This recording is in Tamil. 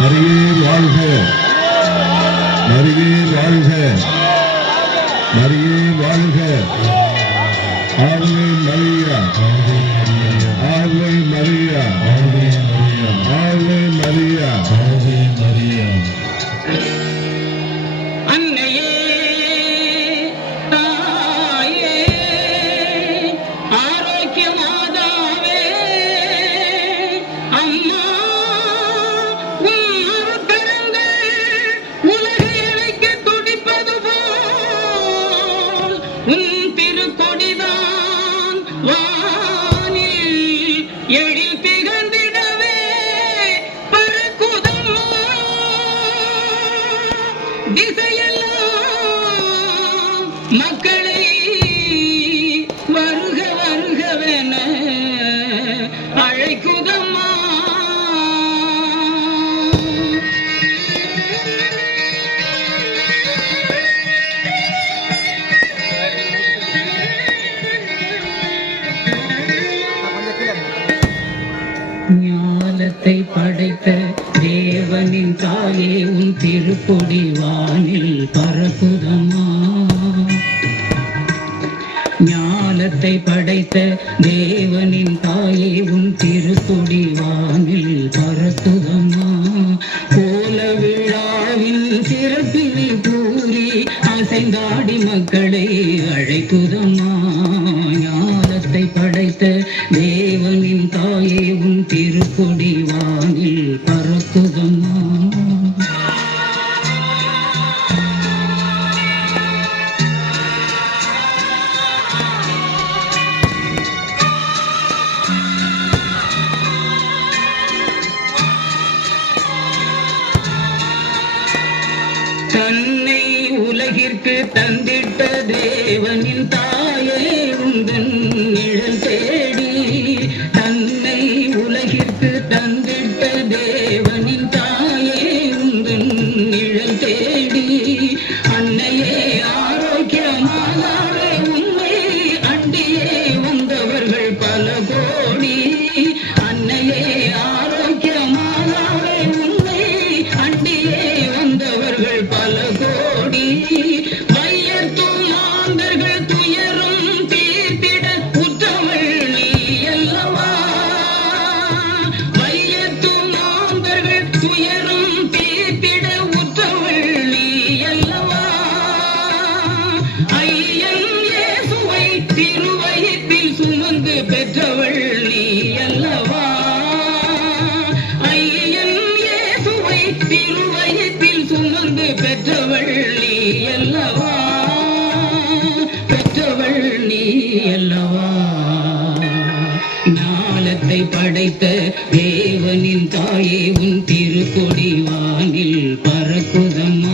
மரியே வாழ்க, மரியே வாழ்க, மரியே வாழ்க. ஆவே மரியா, ஆவே மரியா, ஆவே மரியா, ஆவே மரியா, ஆவே மரியா. அன்னையே தாயே ஆரோக்கிய மாதாவே அம்மா திருக்கொடிதான் வானில் எழில் திகழ்ந்திடவே பறக்குதம்மா திசையெல்லாம் மக்களை வருக வருகவென அழைக்குதம்மா. ஞானத்தை படைத்த தேவனின் தாயே உன் திருக்கொடி வானில் பறக்குதம்மா. ஞானத்தை படைத்த தேவனின் தாயே உன் திருக்கொடி வானில் பறக்குதம்மா. கோல விழாவின் சிறப்பினை கூறி அசைந்தாடி மக்களை அழைக்குதம்மா. ஞானத்தை படைத்த தேவனின் தாயே உன் திருக்கொடி வானில் பறக்குதம்மா. தன்னை உலகிற்கு தந்திட்ட தேவனின் தாயே உந்தன் நிழல் தேடி. தன்னை உலகிற்கு தந்திட்ட தேவனின் தாயே உந்தன் நிழல் தேடி. அன்னையே ஆரோக்கியமானாலே உண்மை அண்டியே வந்தவர்கள் பல கோடி. அன்னையே ஆரோக்கியமானாலே உண்மை அண்டியே வந்தவர்கள் பல கோடி. வையத்தும் மாந்தர்கள் துயரும் தீர்த்திட உற்றவள் நீ அல்லவா. வையத்தும் மாந்தர்கள் துயரும் தீர்த்திட உற்றவள் நீ அல்லவா. ஐயன் இயேசுவை திருவயிற்றில் சுமந்து பெற்றவள் நீ அல்லவா. ஐயன் இயேசுவை திருவயிற்றில் சுமந்து பெற்றவள் நீ அல்லவா. பெற்றவள் நீ அல்லவா. ஞானத்தை படைத்த தேவனின் தாயே உன் திருக்கொடி வானில் பறக்குதம்மா.